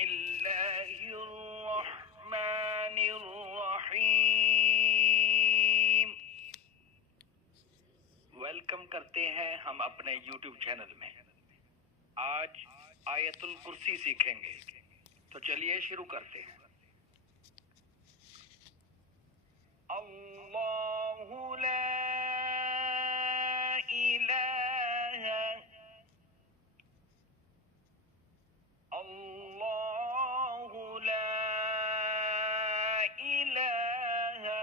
बिस्मिल्लाहिर्रहमानिर्रहीम। वेलकम करते हैं हम अपने YouTube चैनल में। आज आयतुल कुर्सी सीखेंगे, तो चलिए शुरू करते हैं। अल्लाहु ला इलाहा अल्लाहु ला इलाहा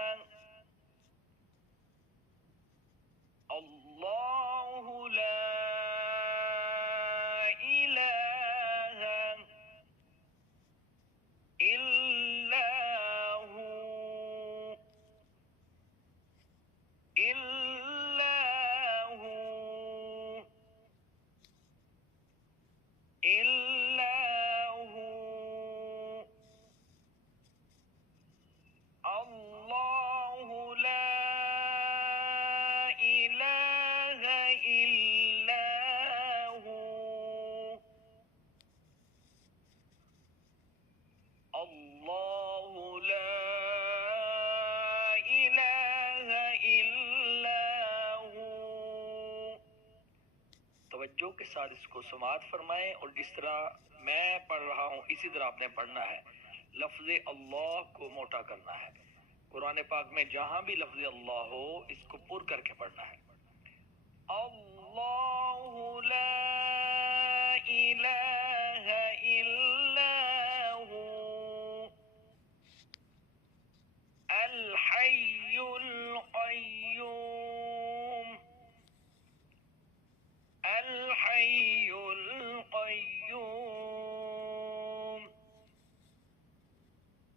अल्लाहु ला इलाहा इल्लाहु इल्लाहु इल्लाहु अल्लाहु ला इलाहा इल्लाहु अल्लाहु ला इलाहा इल्लाहु। तवज्जो के साथ इसको समाअत फरमाएं और जिस तरह मैं पढ़ रहा हूँ इसी तरह आपने पढ़ना है। लफ्ज़ अल्लाह को मोटा करना है। कुरान पाक में जहां भी लफ्ज़ अल्लाह हो इसको पुर करके पढ़ना है। अल्लाहु ला इलाहा इल्लाहु अल हय्युल क़य्यूम अल हय्युल क़य्यूम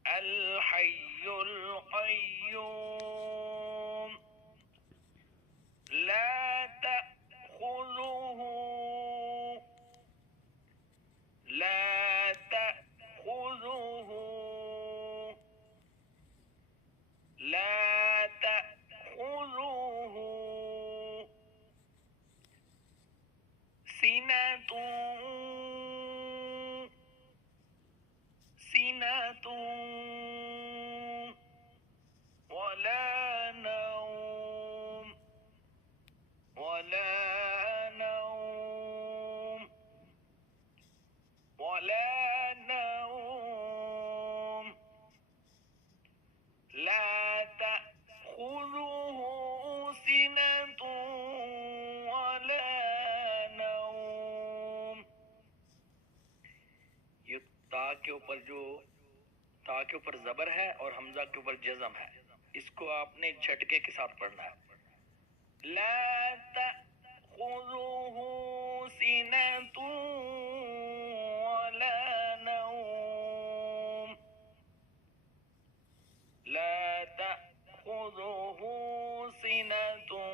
अल हय्युल क़य्यूम ला तअख़ुज़ुहु ला तअख़ुज़ुहु ला तअख़ुज़ुहु सिनतुन सिनतुन वला नौम वला नौम वला नौम ला तअख़ुज़ुहु सिनतुन वला नौम। ये ता के ऊपर जबर है और हमजा के ऊपर जज़म है। इसको आपने झटके के साथ पढ़ना है। ला तअख़ुज़ुहु सिनतुन वला नौम ला तअख़ुज़ुहु सिनतुन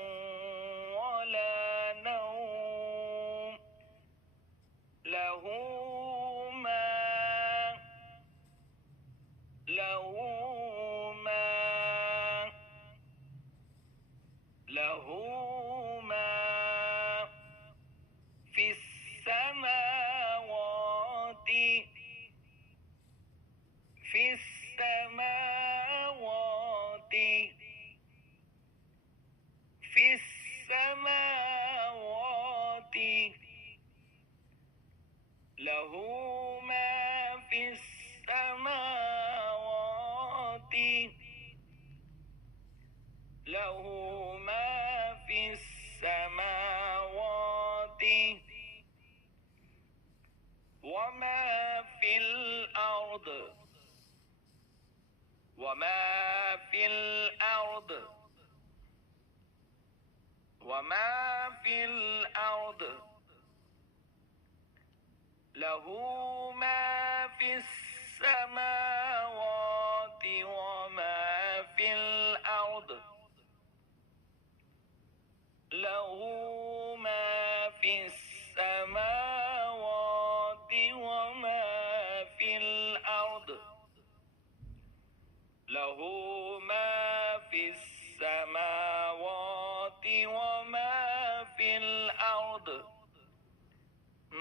वला नौम लहू मा लहू मा फिस समावाति फिस समावाति फिस समावाति लहू मा फिस समावाति लहू मा फिस समावाति वमा फिल अर्द वमा फिल अर्द वमा फिल अर्द लहू मा फिस समावाति वमा फिल अर्द लहू मा फिस समावाति वमा फिल अर्द लहू मा फिस समावाति वमा फिल अर्द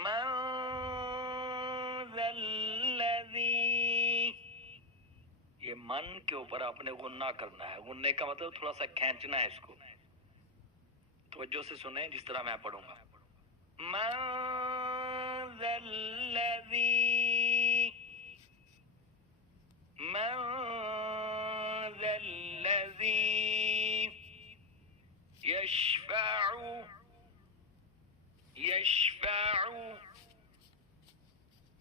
मन मन के ऊपर आपने गुन्ना करना है। गुन्ने का मतलब थोड़ा सा खींचना है इसको। तवज्जो से सुने जिस तरह मैं पढ़ूंगा। मन ज़ल्लज़ी यशफ़अउ यशफ़अउ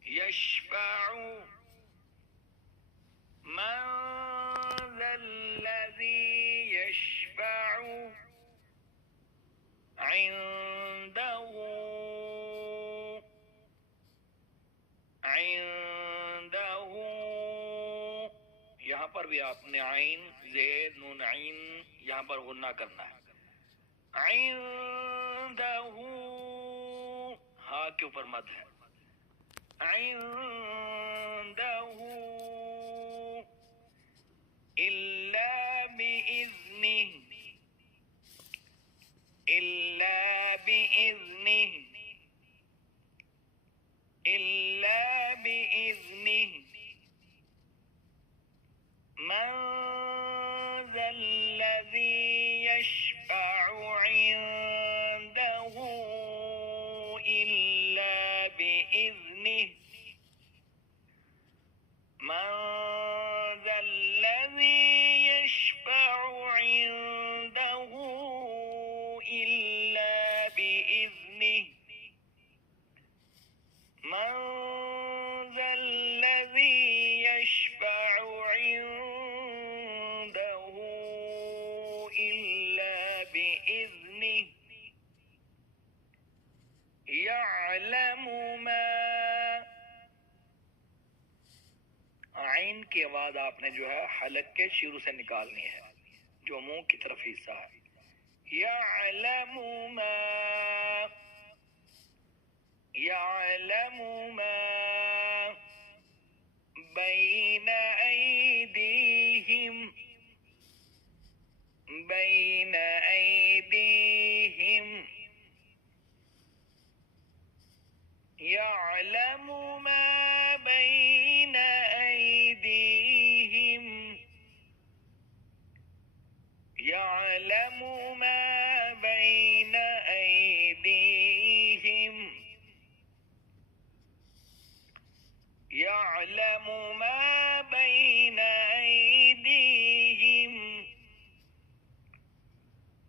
यशफ़अउ मन ज़ल्लज़ी यशफ़अउ इंदहु इंदहु। यहाँ पर भी आपने आइन ज़ेर नून आइन यहाँ पर गुन्ना करना है। इंदहु हा के ऊपर मद है। इंदहु इल्ला बिइज़्निहि इल्ला बिइज़्निहि इल्ला बिइज़्निहि मन ज़ल्लज़ी यशफ़अउ इंदहु इल्ला बिइज़्निहि मन ज़ल्लज़ी यशफ़अउ इंदहु इल्ला बिइज़्निहि मन ज़ल्लज़ी यशफ़अउ इंदहु इल्ला बिइज़्निहि यअलमु मा। आइन की आवाज आपने जो है हलक के शुरू से निकालनी है, जो मुंह की तरफ हिस्सा है। यअलमु मा यअलमु मा बैन ऐदीहिम बैन ऐदीहिम यअलमु मा बैन ऐदीहिम यअलमु मा बैन ऐदीहिम यअलमु मा बैन ऐदीहिम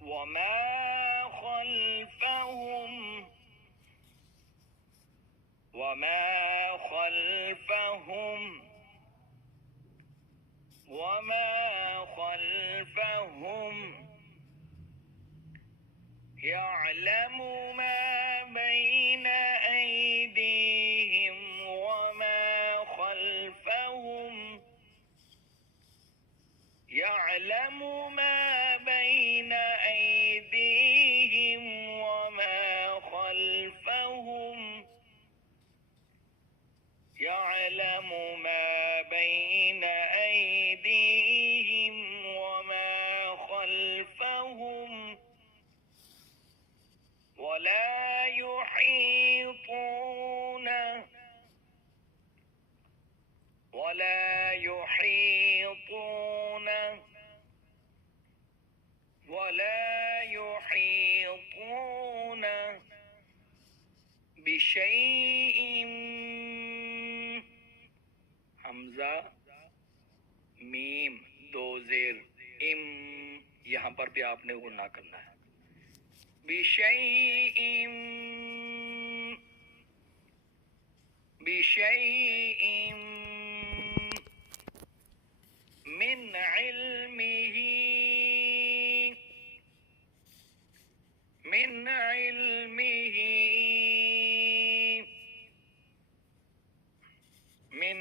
वमा खल्फहुम वमा खल्फहुम वमा खल्फहुम यअलमु मा बैन ऐदीहिम वमा खल्फहुम यअलमु मा बैन ऐदीहिम वमा खल्फहुम यअलमु मा बैन ऐदीहिम वमा खल्फहुम वला युहीतून वला युहीतून वला युहीतून बिशैइन। हमजा मीम दो जेर इम यहाँ पर भी आपने गुन्ना करना है। बिशैइन बिशैइन मिन इल्मिही मिन इल्मिही मिन